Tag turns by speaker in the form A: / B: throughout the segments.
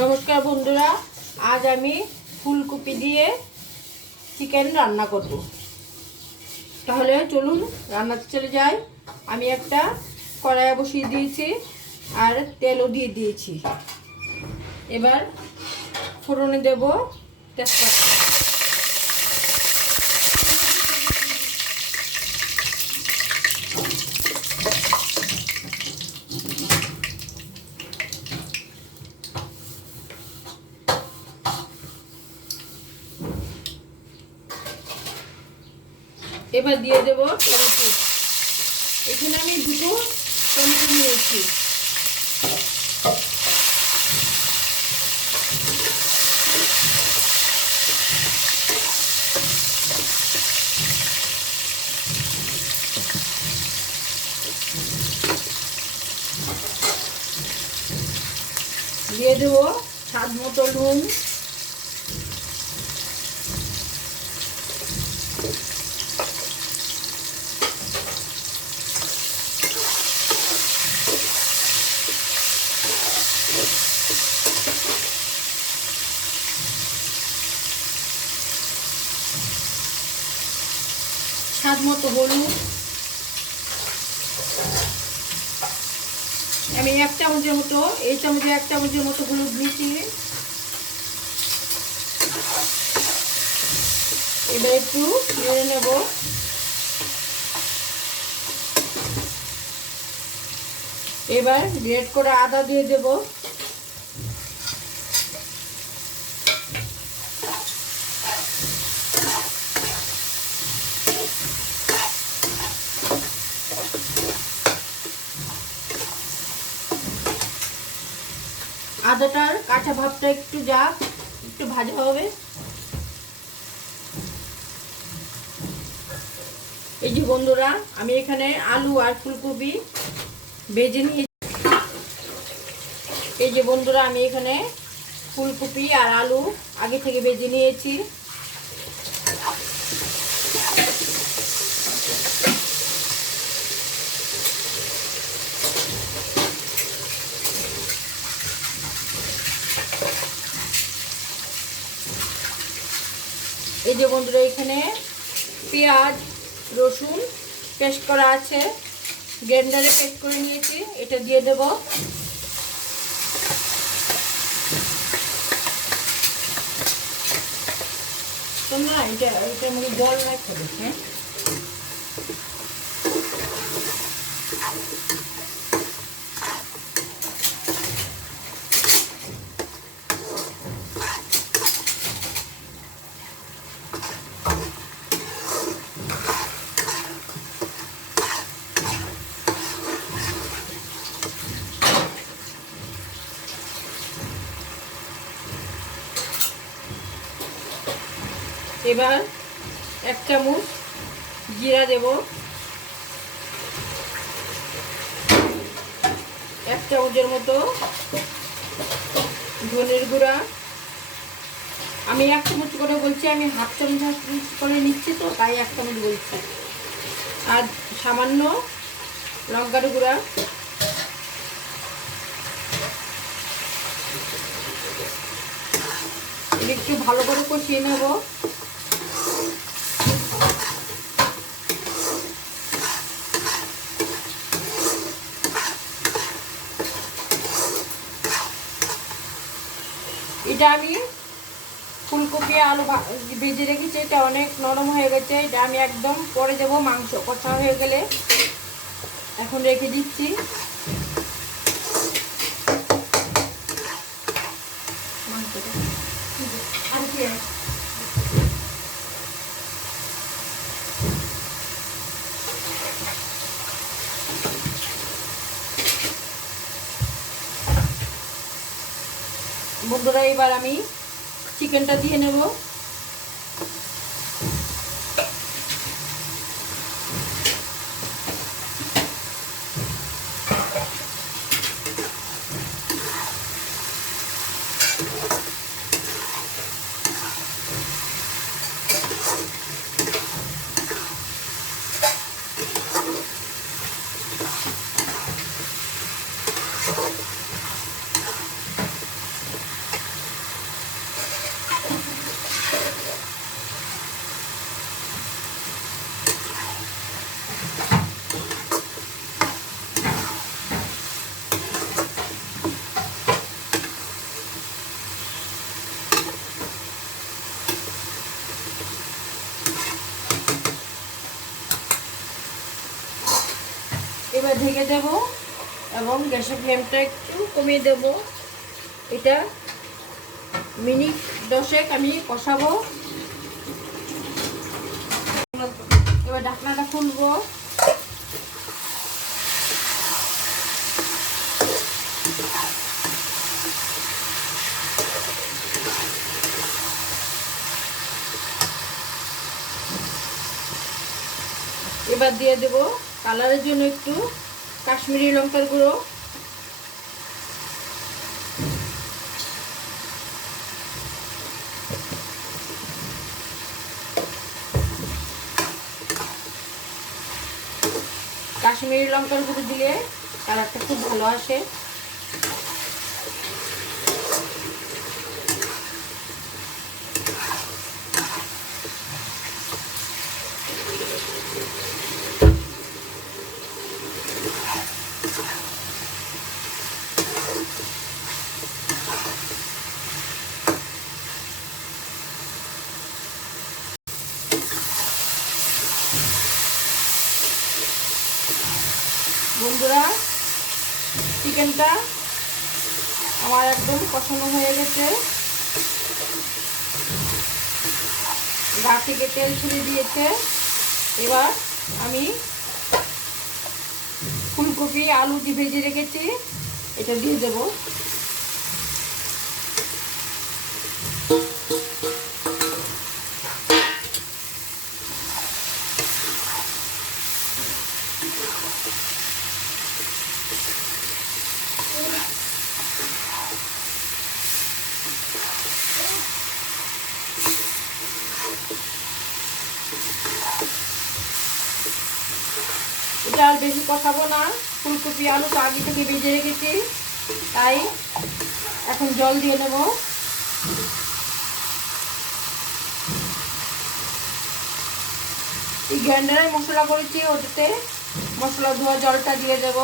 A: নমস্কার বন্ধুরা, আজ আমি ফুলকপি দিয়ে চিকেন রান্না করব। তাহলে চলুন, রান্নাতে চলে যাই। আমি একটা কড়াইয়া বসিয়ে দিয়েছি আর তেলও দিয়ে দিয়েছি। এবার ফোড়নে দেব তেজপাতা। এবার দিয়ে দেব টমেটো। এখানে আমি দুটো টমেটো নিয়েছি। দিয়ে দেবো স্বাদ মতো নুন স্বাদ মতো হলুদ। আমি এক চামচের মতো, এই চামচে এক চামচের মতো হলুদ দিয়েছি। এবার একটু নেড়ে নেব। এবার গ্রেট করে আদা দিয়ে দেব। আদাটার কাঁচা ভাবটা একটু যা, একটু ভাজা হবে। এই যে বন্ধুরা, আমি এখানে আলু আর ফুলকপি ভেজে নিয়ে এই যে বন্ধুরা, আমি এখানে ফুলকপি আর আলু আগে থেকে ভেজে নিয়েছি। যে বন্ধুরা এখানে পেঁয়াজ, রসুন পেস্ট করা আছে। গ্রাইন্ডারে পেস্ট করে নিয়েছি, এটা দিয়ে দেব। তোমরা এটা এটা আমাকে জল রাখতে হ্যাঁ এবার এক চামচ জিরা দেব। এক চামচের মতো ধনের গুঁড়া। আমি এক চামচ করে বলছি, আমি হাফ চামচ হাফ চামচ করে নিচ্ছি তো, তাই এক চামচ বলছি। আর সামান্য লঙ্কার গুঁড়া। একটু ভালো করে কষিয়ে নেব। এটা আমি ফুলকপি আলু ভেজে রেখেছি, এটা অনেক নরম হয়ে গেছে, এটা আমি একদম পরে দেবো, মাংস কষা হয়ে গেলে। এখন রেখে দিচ্ছি মাংসটা আর কি আছে? বন্ধুরা এবার আমি চিকেনটা দিয়ে নেব। ঢেকে দেব এবং গ্যাসের ফ্লেমটা একটু কমিয়ে দেব। এটা মিনিট দশেক আমি কষাবো। এবার ঢাকনাটা খুলবো। এবার দিয়ে দেব কালারের জন্য একটু। কাশ্মীরি লঙ্কার গুঁড়ো। কাশ্মীরি লঙ্কার গুঁড়ো দিলে কালারটা খুব ভালো আসে। বন্ধুরা চিকেনটা আমার একদম পছন্দ হয়ে গেছে। গা থেকে তেল ছেড়ে দিয়েছে। এবার আমি ফুলকপি, আলু দিয়ে ভেজে রেখেছি। এটা দিয়ে দেব এটা আর বেশি কষাবো না। ফুলকপি, আলু তো আগে থেকে ভেজে রেখেছি। তাই এখন জল দিয়ে নেব। এই গ্যান্ডারের মশলা করেছি ওটাতে। মশলা ধোয়া জলটা দিয়ে দেব।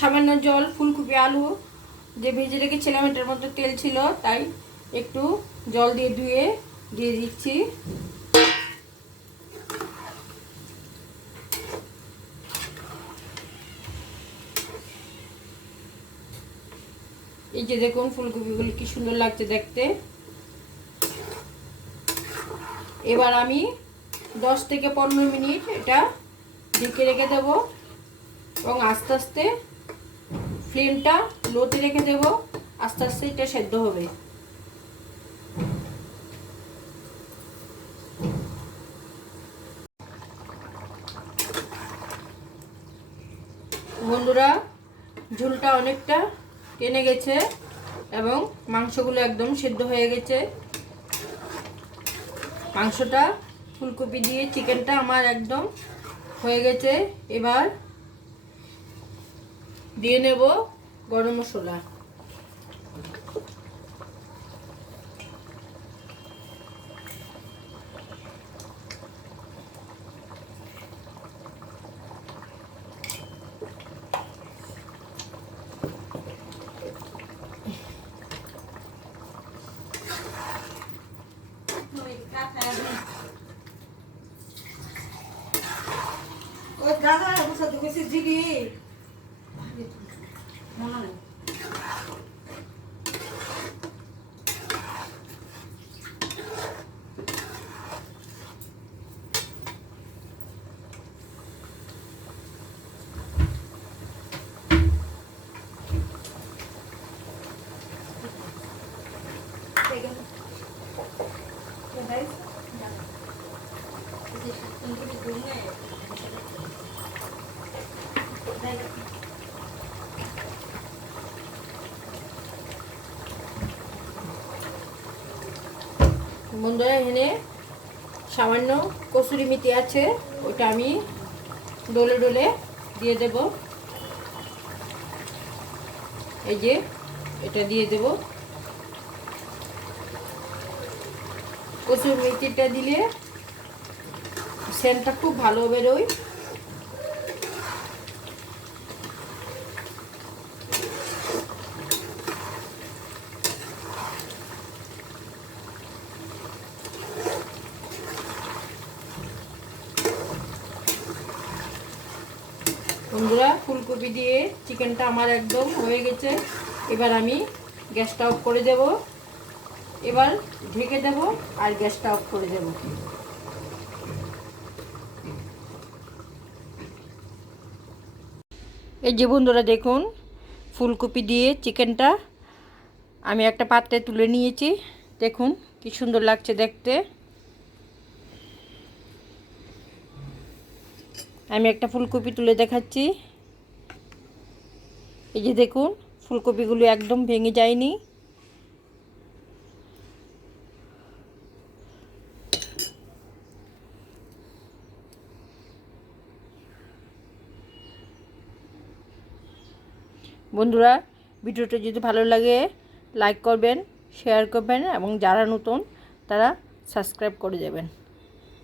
A: সামান্য জল, ফুলকপি, আলু যে ভেজে রেখেছিলাম, এটার মধ্যে তেল ছিল, তাই একটু জল দিয়ে ধুয়ে দিয়ে দিচ্ছি। এই যে দেখুন ফুলকপিগুলো কি সুন্দর লাগছে দেখতে। এবার আমি দশ থেকে পনেরো মিনিট এটা ঢেকে রেখে দেবো এবং আস্তে আস্তে ফ্লেমটা লোতে রেখে দেব। আস্তে আস্তে এটা সেদ্ধ হবে। বন্ধুরা, ঝুলটা অনেকটা টেনে গেছে এবং মাংসগুলো একদম সেদ্ধ হয়ে গেছে। মাংসটা ফুলকপি দিয়ে, চিকেনটা আমার একদম হয়ে গেছে। এবার দিয়ে নেব গরম মশলা।
B: দাদা বসে ঢুকেছে জিবি
A: বন্ধুরা, এখানে সামান্য কসুরি মিতি আছে। ওটা আমি ডলে ডলে দিয়ে দেব। এই যে, এটা দিয়ে দেব। কসুর মেথিটা দিলে সেন্টটা খুব ভালো বেরোয় বন্ধুরা, ফুলকপি দিয়ে চিকেনটা আমার একদম হয়ে গেছে। এবার আমি গ্যাসটা অফ করে দেব। এবার ঢেকে দেব আর গ্যাসটা অফ করে দেব। এই যে বন্ধুরা দেখুন, ফুলকপি দিয়ে চিকেনটা আমি একটা পাত্রে তুলে নিয়েছি। দেখুন কি সুন্দর লাগছে দেখতে। আমি একটা ফুলকপি তুলে দেখাচ্ছি। এই যে দেখুন, ফুলকপিগুলো একদম ভেঙে যায়নি। বন্ধুরা, ভিডিওটা যদি ভালো লাগে লাইক করবেন শেয়ার করবেন, এবং যারা নতুন, তারা সাবস্ক্রাইব করে যাবেন।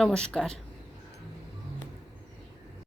A: নমস্কার।